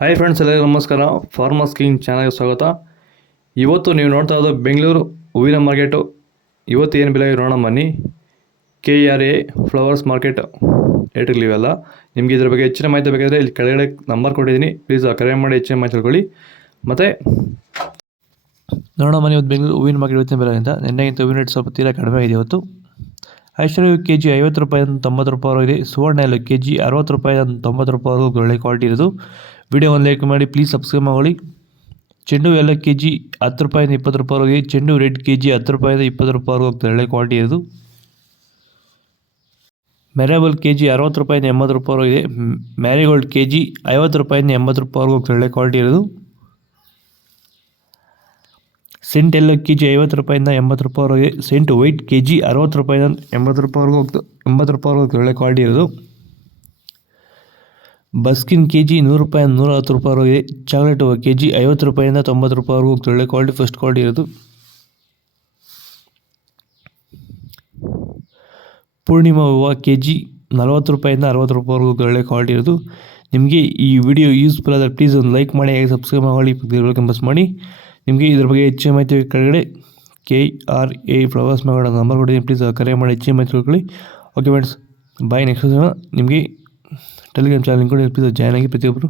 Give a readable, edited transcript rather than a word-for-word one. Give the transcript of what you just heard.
Hi friends, ಎಲ್ಲರಿಗೂ ನಮಸ್ಕಾರ. Farmers king ಚಾನಲ್ಗೆ ಸ್ವಾಗತ. ಇವತ್ತು ನೀವು ನೋಡ್ತಾ ಇರೋದು ಬೆಂಗಳೂರು ಹೂವಿನ ಮಾರ್ಕೆಟು. ಇವತ್ತು ಏನು ಬೆಲೆ ನೋಡೋಣ ಬನ್ನಿ. KRA ಫ್ಲವರ್ಸ್ ಮಾರ್ಕೆಟ್ ರೇಟ್ಗಳಿವೆಲ್ಲ. ನಿಮಗೆ ಇದ್ರ ಬಗ್ಗೆ ಹೆಚ್ಚಿನ ಮಾಹಿತಿ ಬೇಕಾದರೆ ಇಲ್ಲಿ ಕೆಳಗಡೆ ನಂಬರ್ ಕೊಟ್ಟಿದ್ದೀನಿ, ಪ್ಲೀಸ್ ಕರೆ ಮಾಡಿ ಹೆಚ್ಚಿನ ಮಾಹಿತಿ ತಿಳ್ಕೊಳ್ಳಿ. ಮತ್ತು ನೋಡೋಣ ಬನ್ನಿ, ಇವತ್ತು ಬೆಂಗಳೂರು ಹೂವಿನ ಮಾರ್ಕೆಟ್ ಇವತ್ತಿನ ಬೆಲೆ ಅಂತ ನಿನ್ನೆಗಿಂತ ಹೂವಿನ ರೇಟ್ ಸ್ವಲ್ಪ ತೀರಾ ಕಡಿಮೆ ಇದೆ ಇವತ್ತು. ಐಶ್ವರ್ಯ KG 50 ರೂಪಾಯಿಂದ 90 ರೂಪಾಯಿವರೆಗೆ, ಸುವರ್ಣ ಎಲ್ಲ KG 60 ರೂಪಾಯಿಂದ 90 ರೂಪಾಯಿವರೆಗೂ ಒಳ್ಳೆ ಕ್ವಾಲಿಟಿ ಇರೋದು. ವಿಡಿಯೋ ಒಂದು ಲೈಕ್ ಮಾಡಿ, ಪ್ಲೀಸ್ ಸಬ್ಸ್ಕ್ರೈಬ್ ಮಾಡಿ. ಚೆಂಡು ಎಲ್ಲ KG 10 ರೂಪಾಯಿಂದ 20 ರೂಪಾಯಿವರೆಗೆ, ಚೆಂಡು ರೆಡ್ KG 10 ರೂಪಾಯಿಂದ 20 ರೂಪಾಯಿವರೆಗೂ ಹೋಗ್ತದೆ, ಒಳ್ಳೆ ಕ್ವಾಲಿಟಿ ಇರೋದು. ಮ್ಯಾರಿಗೋಲ್ಡ್ KG 60 ರೂಪಾಯಿಂದ 80 ರೂಪಾಯಿವರೆಗೆ, ಮ್ಯಾರಿಗೋಲ್ಡ್ KG 50 ರೂಪಾಯಿಂದ 80 ರೂಪಾಯಿವರೆಗೂ ಹೋಗ್ತದೆ, ಒಳ್ಳೆ ಕ್ವಾಲಿಟಿ ಇರೋದು. ಸೆಂಟ್ ಎಲ್ಲ KG 50 ರೂಪಾಯಿಂದ 80 ರೂಪಾಯಿವರೆಗೆ, ಸೆಂಟ್ ವೈಟ್ KG 60 ರೂಪಾಯಿಂದ 80 ರೂಪಾಯಿವರೆಗೂ ಹೋಗ್ತದೆ, 80 ರೂಪಾಯಿವರೆಗೂ ಒಳ್ಳೆ ಕ್ವಾಲಿಟಿ ಇರೋದು. ಬಸ್ಕಿನ್ KG 100 ರೂಪಾಯಿಂದ 110 ರೂಪಾಯಿವರೆಗೆ, ಚಾಕ್ಲೇಟ್ ಹೂವು KG 50 ರೂಪಾಯಿಂದ 90 ರೂಪಾಯಿವರೆಗೂ ಹೋಗ್ತದೆ, ಒಳ್ಳೆ ಕ್ವಾಲಿಟಿ ಫಸ್ಟ್ ಕ್ವಾಲಿಟಿ ಇರೋದು. ಪೂರ್ಣಿಮಾ ಹೂವು KG 40 ರೂಪಾಯಿಂದ 60 ರೂಪಾಯಿವರೆಗೂ ಒಳ್ಳೆ ಕ್ವಾಲಿಟಿ ಇರೋದು. ನಿಮಗೆ ಈ ವಿಡಿಯೋ ಯೂಸ್ಫುಲ್ ಆದರೆ ಪ್ಲೀಸ್ ಒಂದು ಲೈಕ್ ಮಾಡಿ, ಹಾಗೆ ಸಬ್ಸ್ಕ್ರೈಬ್ ಮಾಡಿ, ಕಂಪಸ್ ಮಾಡಿ. ನಿಮಗೆ ಇದ್ರ ಬಗ್ಗೆ ಹೆಚ್ಚಿನ ಮಾಹಿತಿ ಕೆಳಗಡೆ KRA ಫ್ಲವರ್ಸ್ ಮಾರ್ಕೆಟ್ ನಂಬರ್ ಕೊಟ್ಟಿದ್ದೀನಿ, ಪ್ಲೀಸ್ ಕರೆ ಮಾಡಿ ಹೆಚ್ಚಿನ ಮಾಹಿತಿ ತಿಳ್ಕೊಳ್ಳಿ. ಓಕೆ ಫ್ರೆಂಡ್ಸ್, ಬಾಯ್. ನೆಕ್ಸ್ಟ್ ನಿಮಗೆ ಟೆಲಿಗ್ರಾಮ್ ಚಾನಲ್ ಕೂಡ ಪ್ಲೀಸ್ ಜಾಯ್ನ್ ಆಗಿ ಪ್ರತಿಯೊಬ್ಬರು.